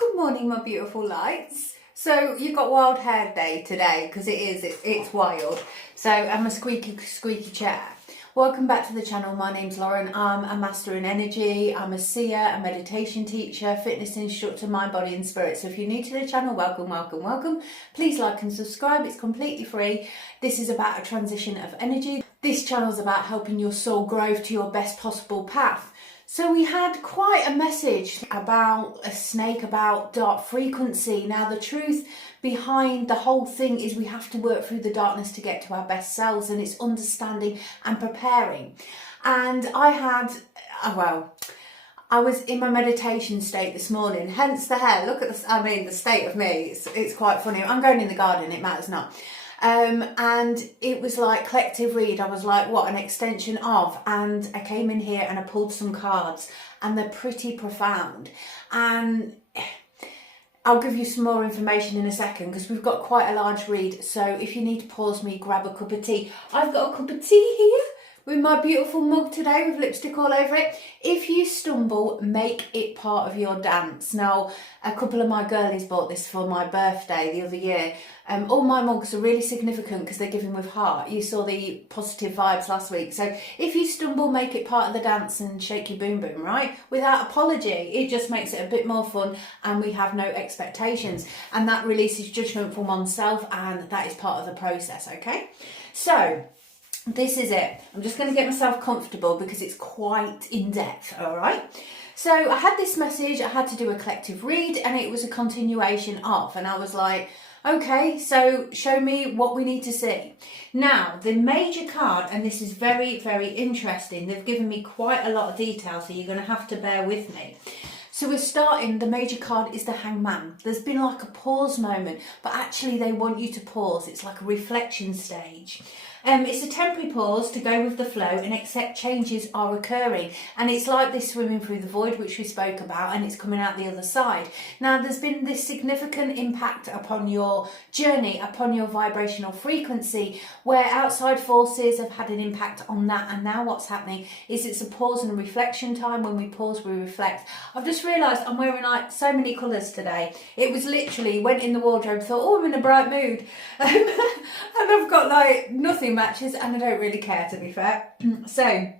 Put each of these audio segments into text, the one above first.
Good morning, my beautiful lights. So you've got wild hair day today because it's wild. So I'm a squeaky chair. Welcome back to the channel. My name's Lauren. I'm a master in energy. I'm a seer, a meditation teacher, fitness instructor, mind, body and spirit. So if you're new to the channel, welcome. Please like and subscribe. It's completely free. This is about a transition of energy. This channel is about helping your soul grow to your best possible path. So we had quite a message about a snake, about dark frequency. Now the truth behind the whole thing is we have to work through the darkness to get to our best selves, and it's understanding and preparing. And I was in my meditation state this morning, hence the hair. Look at the state of me. It's quite funny. I'm going in the garden, it matters not. And it was like collective read. I was like, what, an extension of? And I came in here and I pulled some cards and they're pretty profound. And I'll give you some more information in a second because we've got quite a large read. So if you need to pause me, grab a cup of tea. I've got a cup of tea here with my beautiful mug today with lipstick all over it. If you stumble, make it part of your dance. Now, a couple of my girlies bought this for my birthday the other year. All my mugs are really significant because they're given with heart. You saw the positive vibes last week. So if you stumble, make it part of the dance and shake your boom boom, right? Without apology. It just makes it a bit more fun and we have no expectations. And that releases judgment from oneself, and that is part of the process, okay? So this is it. I'm just going to get myself comfortable because it's quite in depth, all right? So I had this message, I had to do a collective read, and it was a continuation of, and I was like, okay, so show me what we need to see. Now, the major card, and this is very, very interesting, they've given me quite a lot of detail, so you're going to have to bear with me. So we're starting, the major card is the Hangman. There's been like a pause moment, but actually they want you to pause. It's like a reflection stage. It's a temporary pause to go with the flow and accept changes are occurring. And it's like this swimming through the void, which we spoke about, and it's coming out the other side. Now, there's been this significant impact upon your journey, upon your vibrational frequency, where outside forces have had an impact on that. And now what's happening is it's a pause and a reflection time. When we pause, we reflect. I've just realised I'm wearing like so many colours today. It was literally, went in the wardrobe, thought, oh, I'm in a bright mood. And I've got like nothing matches, and I don't really care, to be fair. So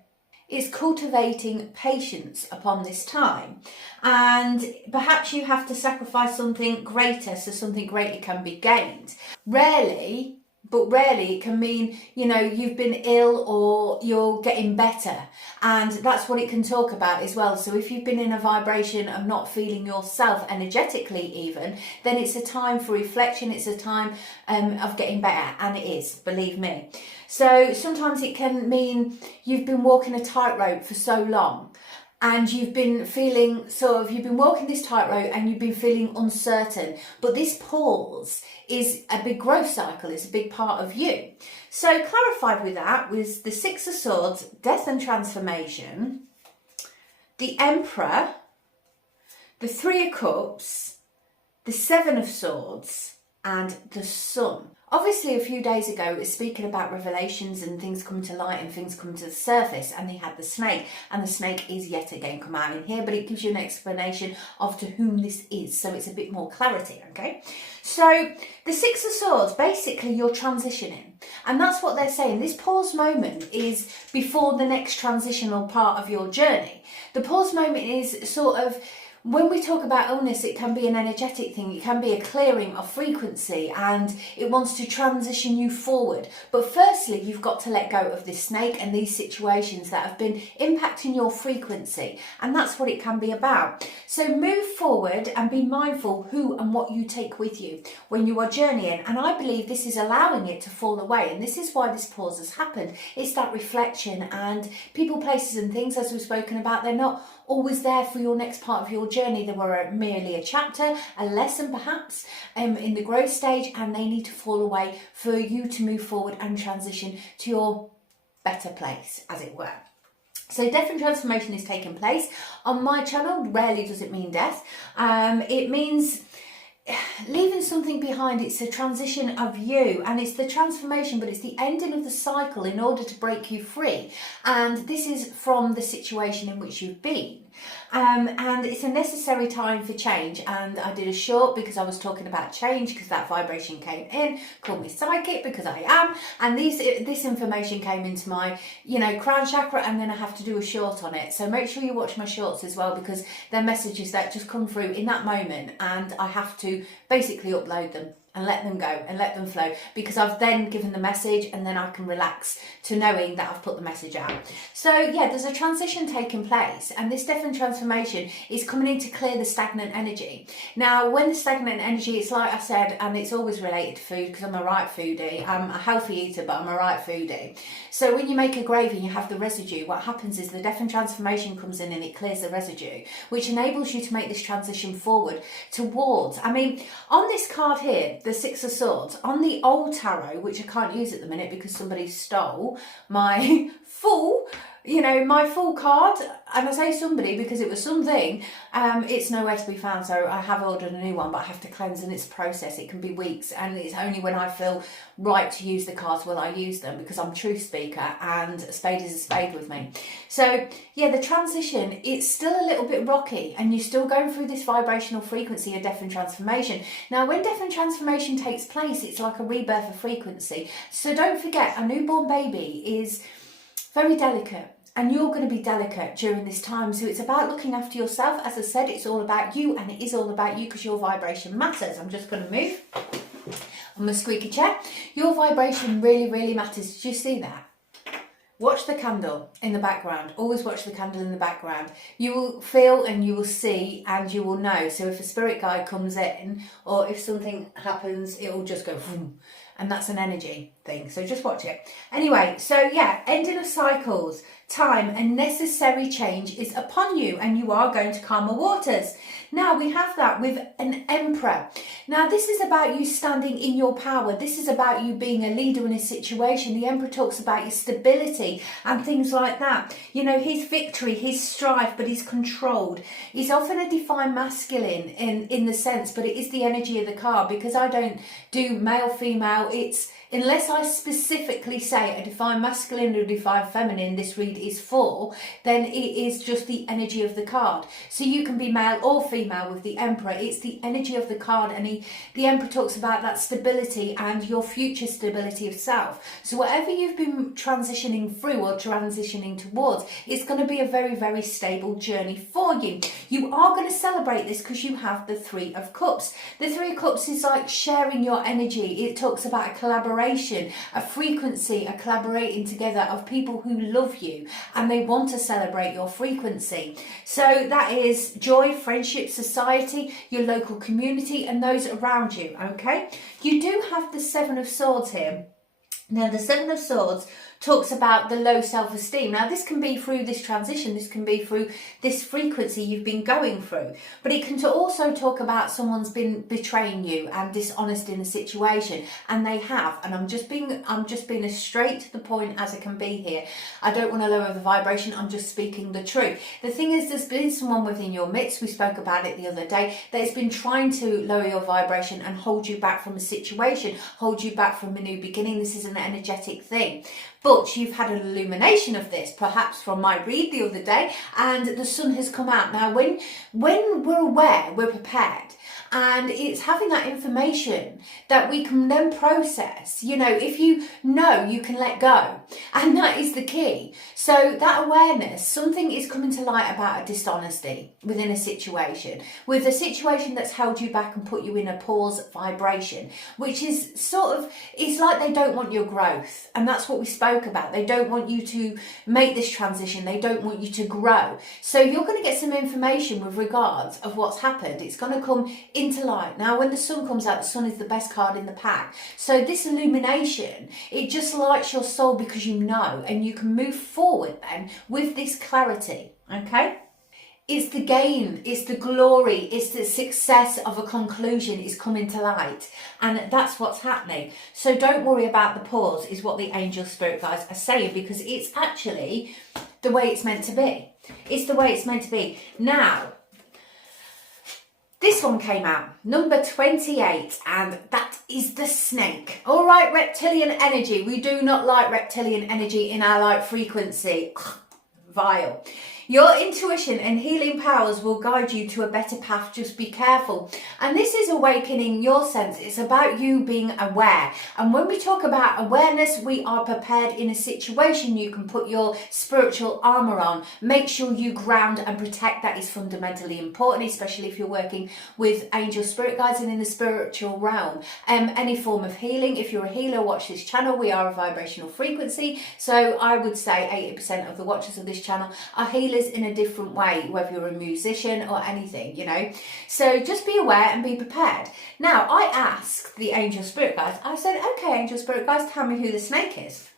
it's cultivating patience upon this time, and perhaps you have to sacrifice something greater so something greater can be gained. Rarely it can mean, you know, you've been ill or you're getting better, and that's what it can talk about as well. So if you've been in a vibration of not feeling yourself energetically even, then it's a time for reflection, it's a time of getting better, and it is, believe me. So sometimes it can mean you've been walking a tightrope for so long, and you've been feeling you've been walking this tightrope and you've been feeling uncertain. But this pause is a big growth cycle, it's a big part of you. So clarified with that was the Six of Swords, death and transformation, the Emperor, the Three of Cups, the Seven of Swords, and the Sun. Obviously, a few days ago, it was speaking about revelations and things coming to light and things coming to the surface, and they had the snake, and the snake is yet again come out in here, but it gives you an explanation of to whom this is, so it's a bit more clarity, okay? So the Six of Swords, basically you're transitioning, and that's what they're saying. This pause moment is before the next transitional part of your journey. The pause moment is sort of, when we talk about illness, it can be an energetic thing, it can be a clearing of frequency, and it wants to transition you forward. But firstly, you've got to let go of this snake and these situations that have been impacting your frequency, and that's what it can be about. So move forward and be mindful who and what you take with you when you are journeying, and I believe this is allowing it to fall away, and this is why this pause has happened. It's that reflection, and people, places and things, as we've spoken about, they're not always there for your next part of your journey. They were merely a chapter, a lesson perhaps, in the growth stage, and they need to fall away for you to move forward and transition to your better place, as it were. So death and transformation is taking place. On my channel, rarely does it mean death. It means leaving something behind. It's a transition of you, and it's the transformation, but it's the ending of the cycle in order to break you free. And this is from the situation in which you've been. And it's a necessary time for change. And I did a short because I was talking about change, because that vibration came in. Call me psychic because I am. And this information came into my, crown chakra, and then I have to do a short on it. So make sure you watch my shorts as well, because they're messages that just come through in that moment, and I have to basically upload them and let them go and let them flow, because I've then given the message, and then I can relax to knowing that I've put the message out. So yeah, there's a transition taking place, and this definite transformation is coming in to clear the stagnant energy. Now, when the stagnant energy, it's like I said, and it's always related to food, because I'm a right foodie. I'm a healthy eater, but I'm a right foodie. So when you make a gravy and you have the residue, what happens is the definite transformation comes in and it clears the residue, which enables you to make this transition forward towards, on this card here, the Six of Swords, on the old tarot, which I can't use at the minute because somebody stole my full card, and I say somebody because it was something, it's nowhere to be found. So I have ordered a new one, but I have to cleanse, and it's a process. It can be weeks, and it's only when I feel right to use the cards will I use them, because I'm a truth speaker, and a spade is a spade with me. So yeah, the transition, it's still a little bit rocky, and you're still going through this vibrational frequency of death and transformation. Now, when death and transformation takes place, it's like a rebirth of frequency. So don't forget, a newborn baby is very delicate, and you're going to be delicate during this time. So it's about looking after yourself. As I said, it's all about you, and it is all about you, because your vibration matters. I'm just going to move on my squeaky chair. Your vibration really, really matters. Did you see that? Watch the candle in the background. Always watch the candle in the background. You will feel, and you will see, and you will know. So if a spirit guide comes in, or if something happens, it will just go boom. And that's an energy thing. So just watch it. Anyway, so yeah, ending of cycles, time and necessary change is upon you, and you are going to calmer waters. Now we have that with an emperor. Now this is about you standing in your power. This is about you being a leader in a situation. The emperor talks about your stability and things like that. His victory, his strife, but he's controlled. He's often a divine masculine in the sense, but it is the energy of the card, because I don't do male, female. It's, unless I specifically say a divine masculine or divine feminine this read is for, then it is just the energy of the card. So you can be male or female with the emperor. It's the energy of the card, and the emperor talks about that stability and your future stability of self. So whatever you've been transitioning through or transitioning towards, it's going to be a very, very stable journey for you. You are going to celebrate this because you have the Three of Cups. The Three of Cups is like sharing your energy. It talks about a collaboration, a frequency, a collaborating together of people who love you, and they want to celebrate your frequency. So that is joy, friendship, society, your local community, and those around you. Okay, you do have the Seven of Swords here. Now the Seven of Swords talks about the low self-esteem. Now this can be through this transition, this can be through this frequency you've been going through, but it can also talk about someone's been betraying you and dishonest in a situation, and they have, and I'm just being as straight to the point as I can be here. I don't want to lower the vibration, I'm just speaking the truth. The thing is, there's been someone within your midst, we spoke about it the other day, that has been trying to lower your vibration and hold you back from a situation, hold you back from a new beginning. This is an energetic thing. But you've had an illumination of this, perhaps from my read the other day, and the sun has come out. Now, when we're aware, we're prepared. And it's having that information that we can then process. If you know, you can let go. And that is the key. So that awareness, something is coming to light about a dishonesty within a situation, with a situation that's held you back and put you in a pause vibration, which is it's like they don't want your growth. And that's what we spoke about. They don't want you to make this transition. They don't want you to grow. So you're going to get some information with regards of what's happened. It's going to come into light. Now, when the sun comes out, the sun is the best card in the pack. So this illumination, it just lights your soul because you know, and you can move forward then with this clarity. Okay? It's the gain, it's the glory, it's the success of a conclusion is coming to light. And that's what's happening. So don't worry about the pause, is what the angel spirit guides are saying, because it's actually the way it's meant to be. It's the way it's meant to be. Now, this one came out, number 28, and that is the snake. All right, reptilian energy. We do not like reptilian energy in our light frequency. Vile. Your intuition and healing powers will guide you to a better path. Just be careful. And this is awakening your sense. It's about you being aware. And when we talk about awareness, we are prepared in a situation. You can put your spiritual armor on. Make sure you ground and protect. That is fundamentally important, especially if you're working with angel spirit guides and in the spiritual realm. Any form of healing. If you're a healer, watch this channel. We are a vibrational frequency. So I would say 80% of the watchers of this channel are healers in a different way, whether you're a musician or anything, you know. So just be aware and be prepared. Now, I asked the angel spirit guides, I said, okay, angel spirit guides, tell me who the snake is.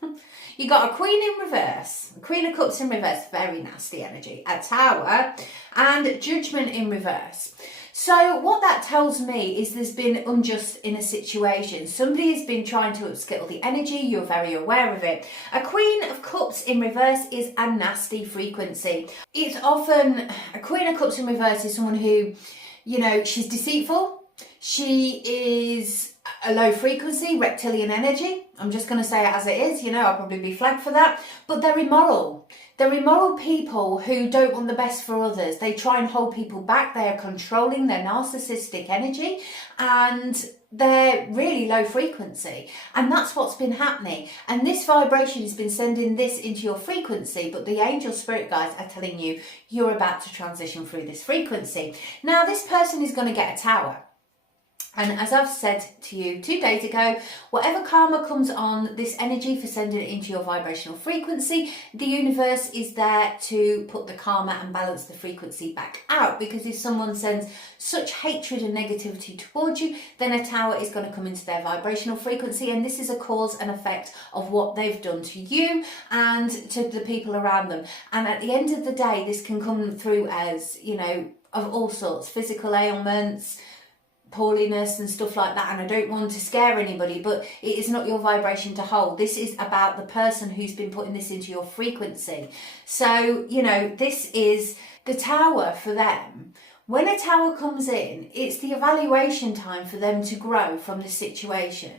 You got a queen in reverse, a queen of cups in reverse, very nasty energy, a tower, and judgment in reverse. So what that tells me is there's been unjust in a situation. Somebody has been trying to upskill the energy. You're very aware of it. A queen of cups in reverse is a nasty frequency. It's often, a queen of cups in reverse is someone who, you know, she's deceitful. She is a low frequency, reptilian energy. I'm just going to say it as it is, you know, I'll probably be flagged for that. But they're immoral. They're immoral people who don't want the best for others. They try and hold people back. They are controlling their narcissistic energy and they're really low frequency. And that's what's been happening. And this vibration has been sending this into your frequency, but the angel spirit guides are telling you you're about to transition through this frequency. Now, this person is going to get a tower. And as I've said to you 2 days ago, whatever karma comes on this energy for sending it into your vibrational frequency, the universe is there to put the karma and balance the frequency back out. Because if someone sends such hatred and negativity towards you, then a tower is going to come into their vibrational frequency. And this is a cause and effect of what they've done to you and to the people around them. And at the end of the day, this can come through as, you know, of all sorts, physical ailments, poorliness and stuff like that. And I don't want to scare anybody, but it is not your vibration to hold. This is about the person who's been putting this into your frequency. So, you know, this is the tower for them. When a tower comes in, it's the evaluation time for them to grow from the situation.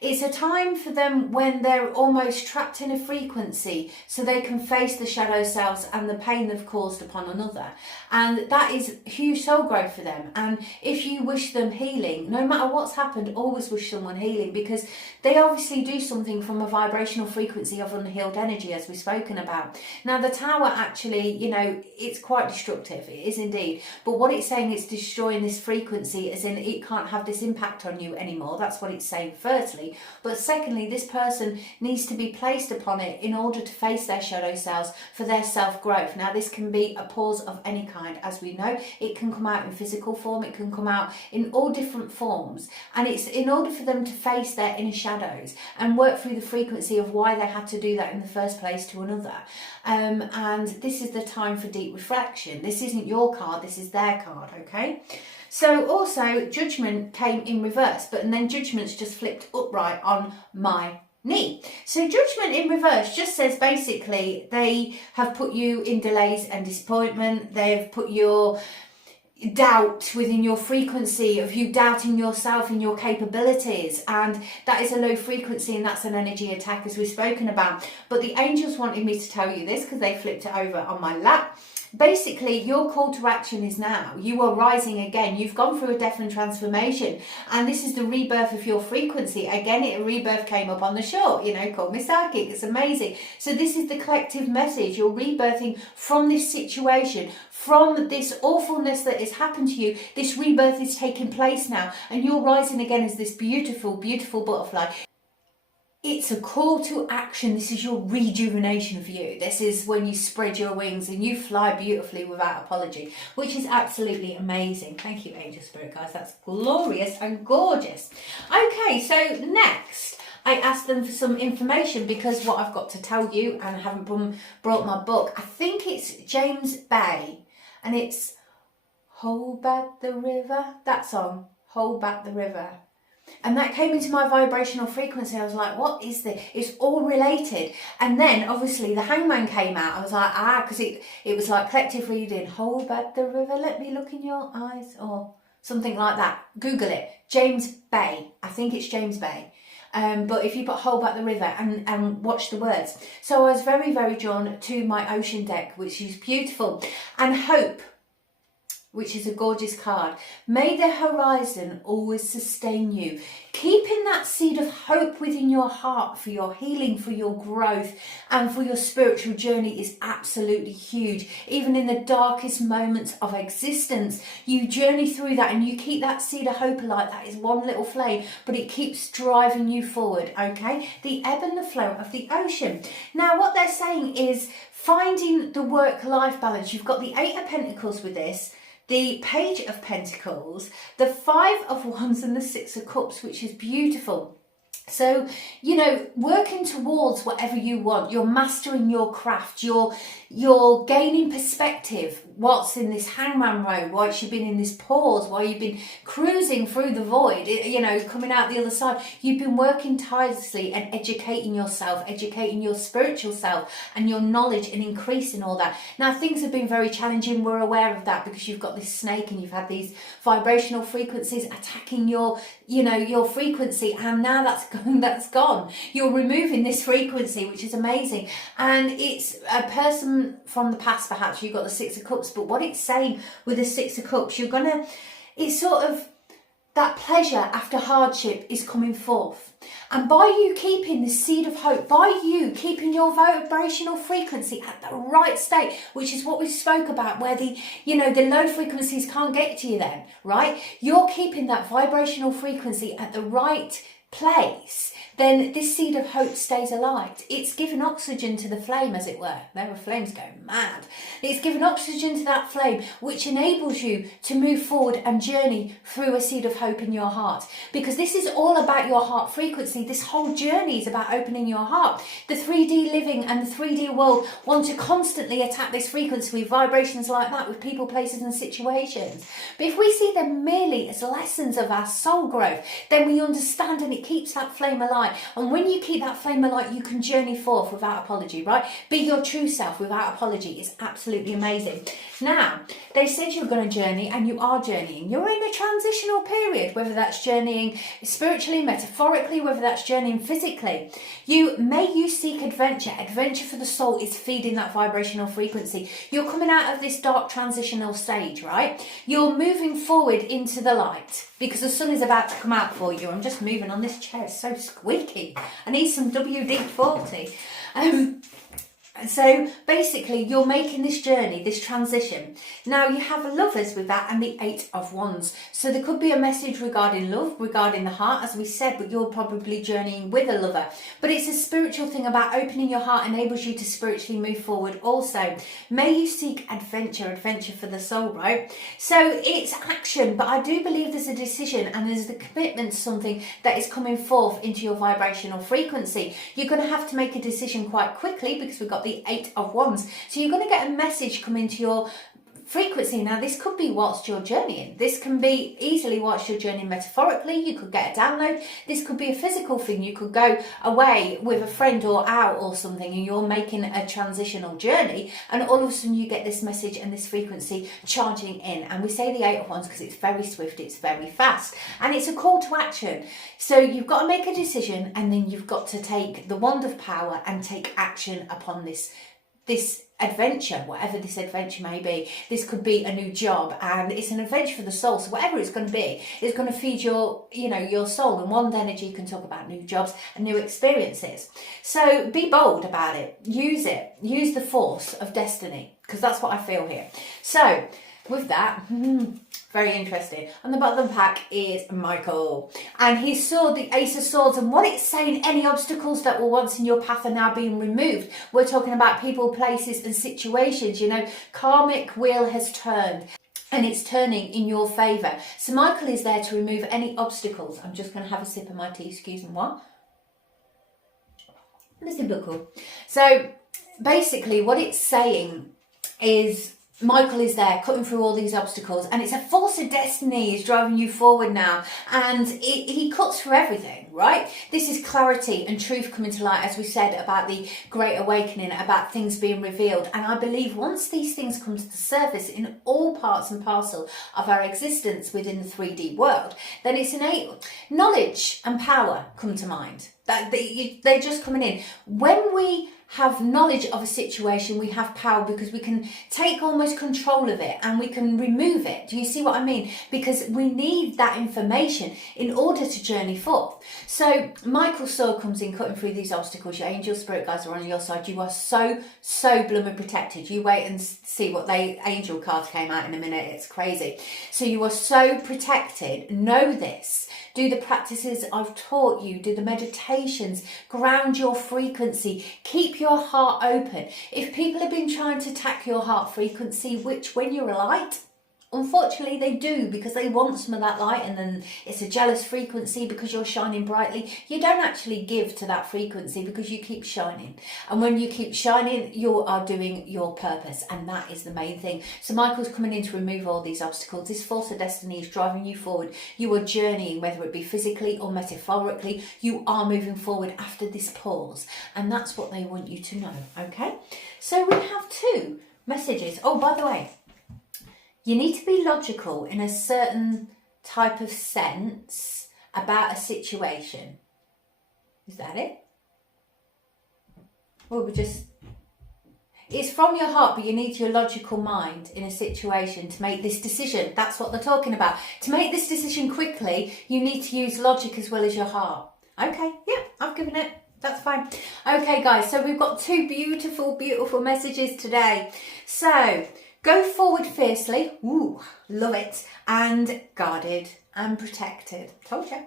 It's a time for them when they're almost trapped in a frequency so they can face the shadow selves and the pain they've caused upon another. And that is huge soul growth for them. And if you wish them healing, no matter what's happened, always wish someone healing, because they obviously do something from a vibrational frequency of unhealed energy, as we've spoken about. Now, the tower actually, you know, it's quite destructive. It is indeed. But what it's saying, it's destroying this frequency, as in it can't have this impact on you anymore. That's what it's saying, firstly. But secondly, this person needs to be placed upon it in order to face their shadow selves for their self-growth. Now, this can be a pause of any kind. As we know, it can come out in physical form. It can come out in all different forms. And it's in order for them to face their inner shadows and work through the frequency of why they had to do that in the first place to another. And this is the time for deep reflection. This isn't your card. This is their card, okay? So also judgment came in reverse, but then judgment's just flipped upright on my knee. So judgment in reverse just says basically they have put you in delays and disappointment. They've put your doubt within your frequency of you doubting yourself and your capabilities, and that is a low frequency, and that's an energy attack, as we've spoken about. But the angels wanted me to tell you this because they flipped it over on my lap. Basically, your call to action is now. You are rising again. You've gone through a death and transformation, and this is the rebirth of your frequency. Again, a rebirth came up on the shore, you know, call me psychic. It's amazing. So this is the collective message. You're rebirthing from this situation, from this awfulness that has happened to you. This rebirth is taking place now, and you're rising again as this beautiful, beautiful butterfly. It's a call to action. This is your rejuvenation of you. This is when you spread your wings and you fly beautifully without apology, which is absolutely amazing. Thank you, Angel Spirit guys. That's glorious and gorgeous. Okay, so next I asked them for some information, because what I've got to tell you, and I haven't brought my book, I think it's James Bay, and it's Hold Back the River, that song, Hold Back the River. And that came into my vibrational frequency. I was like, what is this? It's all related. And then obviously the Hangman came out. I was like, because it was like collective reading. Hold back the river, let me look in your eyes, or something like that. Google it. James Bay. I think it's James Bay. But if you put hold back the river and watch the words. So I was very, very drawn to my ocean deck, which is beautiful. And hope, which is a gorgeous card. May the horizon always sustain you. Keeping that seed of hope within your heart for your healing, for your growth, and for your spiritual journey is absolutely huge. Even in the darkest moments of existence, you journey through that and you keep that seed of hope alight. That is one little flame, but it keeps driving you forward, okay? The ebb and the flow of the ocean. Now, what they're saying is finding the work-life balance. You've got the Eight of Pentacles with this, the Page of Pentacles, the Five of Wands and the Six of Cups, which is beautiful. So, you know, working towards whatever you want, you're mastering your craft, you're gaining perspective. What's in this hangman road, whilst you've been in this pause, while you've been cruising through the void, you know, coming out the other side, you've been working tirelessly and educating yourself, educating your spiritual self and your knowledge and increasing all that. Now, things have been very challenging. We're aware of that because you've got this snake and you've had these vibrational frequencies attacking your, you know, your frequency, and now that's gone. You're removing this frequency, which is amazing. And it's a person from the past, perhaps. You've got the Six of Cups, but what it's saying with the Six of Cups, it's sort of that pleasure after hardship is coming forth. And by you keeping the seed of hope, by you keeping your vibrational frequency at the right state, which is what we spoke about, where the low frequencies can't get to you then, right? You're keeping that vibrational frequency at the right place, then this seed of hope stays alight. It's given oxygen to the flame, as it were. There are flames going mad. It's given oxygen to that flame, which enables you to move forward and journey through a seed of hope in your heart. Because this is all about your heart frequency. This whole journey is about opening your heart. The 3D living and the 3D world want to constantly attack this frequency with vibrations like that, with people, places and situations. But if we see them merely as lessons of our soul growth, then we understand, and it keeps that flame alight. And when you keep that flame alight, you can journey forth without apology, right? Be your true self without apology. It's absolutely amazing. Now, they said you're going to journey, and you are journeying. You're in a transitional period, whether that's journeying spiritually, metaphorically, whether that's journeying physically. You seek adventure. Adventure for the soul is feeding that vibrational frequency. You're coming out of this dark transitional stage, right? You're moving forward into the light because the sun is about to come out for you. I'm just moving on this chair. It's so squeaky. I need some WD-40. So basically, you're making this journey, this transition. Now, you have Lovers with that and the Eight of Wands. So there could be a message regarding love, regarding the heart, as we said, but you're probably journeying with a lover. But it's a spiritual thing about opening your heart enables you to spiritually move forward also. May you seek adventure for the soul, right? So it's action, but I do believe there's a decision and there's the commitment to something that is coming forth into your vibrational frequency. You're going to have to make a decision quite quickly because we've got the Eight of Wands. So you're going to get a message come into your frequency. Now, this could be whilst you're journeying. This can be easily whilst you're journeying metaphorically. You could get a download. This could be a physical thing. You could go away with a friend or out or something and you're making a transitional journey, and all of a sudden you get this message and this frequency charging in. And we say the Eight of Wands because it's very swift, it's very fast, and it's a call to action. So you've got to make a decision, and then you've got to take the wand of power and take action upon this adventure, whatever this adventure may be. This could be a new job, and it's an adventure for the soul. So whatever it's going to be, it's going to feed your soul. And Wand energy can talk about new jobs and new experiences. So be bold about it. Use it. Use the force of destiny, because that's what I feel here. So with that, very interesting. On the bottom of the pack is Michael, and he saw the Ace of Swords, and what it's saying, any obstacles that were once in your path are now being removed. We're talking about people, places and situations. Karmic wheel has turned, and it's turning in your favour. So Michael is there to remove any obstacles. I'm just going to have a sip of my tea, excuse me. What? This is cool. So basically what it's saying is Michael is there cutting through all these obstacles, and it's a force of destiny is driving you forward now, and he cuts through everything, right? This is clarity and truth coming to light, as we said about the great awakening, about things being revealed. And I believe once these things come to the surface in all parts and parcel of our existence within the 3D world, then it's innate knowledge and power come to mind. That they're just coming in. When we have knowledge of a situation, we have power, because we can take almost control of it and we can remove it. Do you see what I mean? Because we need that information in order to journey forth. So Michael's sword comes in cutting through these obstacles. Your angel spirit guides are on your side. You are so blooming protected. You wait and see what the angel cards came out in a minute. It's crazy. So you are so protected. Know this. Do the practices I've taught you. Do the meditations. Ground your frequency. Keep your heart open. If people have been trying to attack your heart frequency, which when you're a light, unfortunately they do, because they want some of that light, and then it's a jealous frequency because you're shining brightly. You don't actually give to that frequency because you keep shining. And when you keep shining, you are doing your purpose, and that is the main thing. So Michael's coming in to remove all these obstacles. This force of destiny is driving you forward. You are journeying, whether it be physically or metaphorically. You are moving forward after this pause, and that's what they want you to know. Okay, so we have 2 messages. Oh, by the way, you need to be logical in a certain type of sense about a situation. Is that it? Well, it's from your heart, but you need your logical mind in a situation to make this decision. That's what they're talking about. To make this decision quickly, you need to use logic as well as your heart. Okay, yeah, I've given it. That's fine. Okay, guys, so we've got 2 beautiful messages today. So, go forward fiercely, ooh, love it, and guarded and protected. Told you.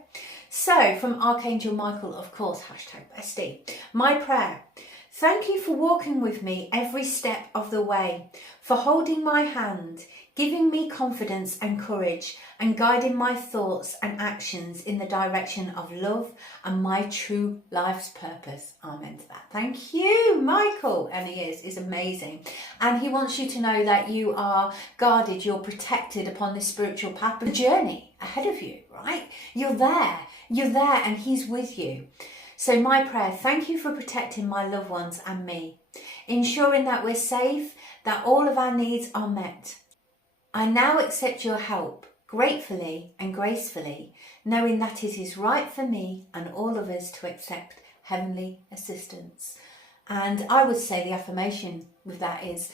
So, from Archangel Michael, of course, #bestie. My prayer: thank you for walking with me every step of the way, for holding my hand, giving me confidence and courage, and guiding my thoughts and actions in the direction of love and my true life's purpose. Amen to that. Thank you, Michael. And he is amazing. And he wants you to know that you are guarded, you're protected upon this spiritual path, the journey ahead of you, right? You're there, and he's with you. So my prayer: thank you for protecting my loved ones and me, ensuring that we're safe, that all of our needs are met. I now accept your help, gratefully and gracefully, knowing that it is right for me and all of us to accept heavenly assistance. And I would say the affirmation with that is,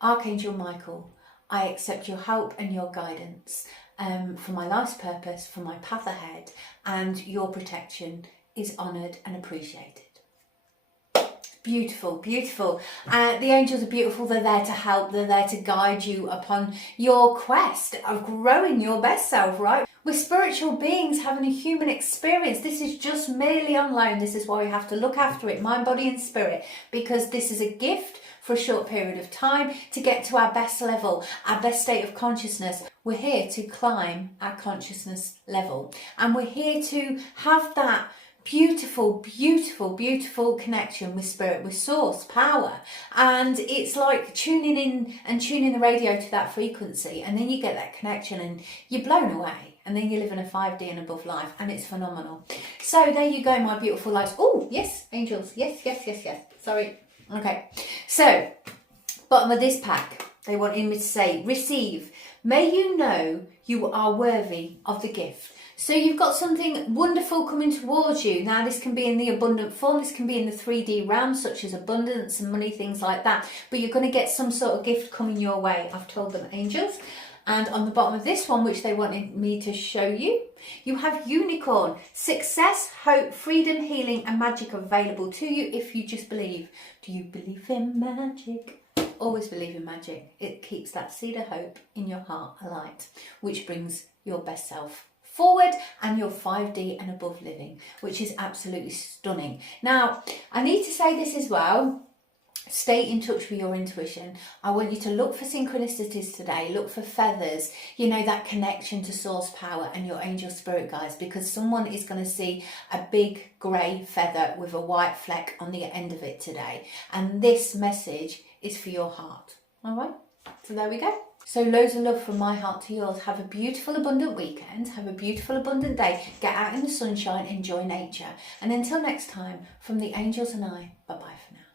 Archangel Michael, I accept your help and your guidance for my life's purpose, for my path ahead, and your protection is honoured and appreciated. Beautiful, beautiful. The angels are beautiful. They're there to help. They're there to guide you upon your quest of growing your best self, right? We're spiritual beings having a human experience. This is just merely on loan. This is why we have to look after it, mind, body and spirit, because this is a gift for a short period of time to get to our best level, our best state of consciousness. We're here to climb our consciousness level, and we're here to have that beautiful connection with spirit, with source power. And it's like tuning in and tuning the radio to that frequency, and then you get that connection and you're blown away, and then you live in a 5D and above life, and it's phenomenal. So there you go, my beautiful lights. Oh yes, angels, yes, sorry. Okay, so bottom of this pack, they wanted me to say, receive. May you know you are worthy of the gift. So you've got something wonderful coming towards you. Now this can be in the abundant form, this can be in the 3D realm, such as abundance and money, things like that. But you're going to get some sort of gift coming your way. I've told them, angels. And on the bottom of this one, which they wanted me to show you, you have unicorn. Success, hope, freedom, healing and magic available to you if you just believe. Do you believe in magic? Always believe in magic. It keeps that seed of hope in your heart alight, which brings your best self forward and your 5D and above living, which is absolutely stunning. Now, I need to say this as well. Stay in touch with your intuition. I want you to look for synchronicities today, look for feathers, you know, that connection to source power and your angel spirit guides, because someone is going to see a big grey feather with a white fleck on the end of it today. And this message is for your heart. All right? So there we go. So loads of love from my heart to yours. Have a beautiful, abundant weekend. Have a beautiful, abundant day. Get out in the sunshine, enjoy nature. And until next time, from the angels and I, bye-bye for now.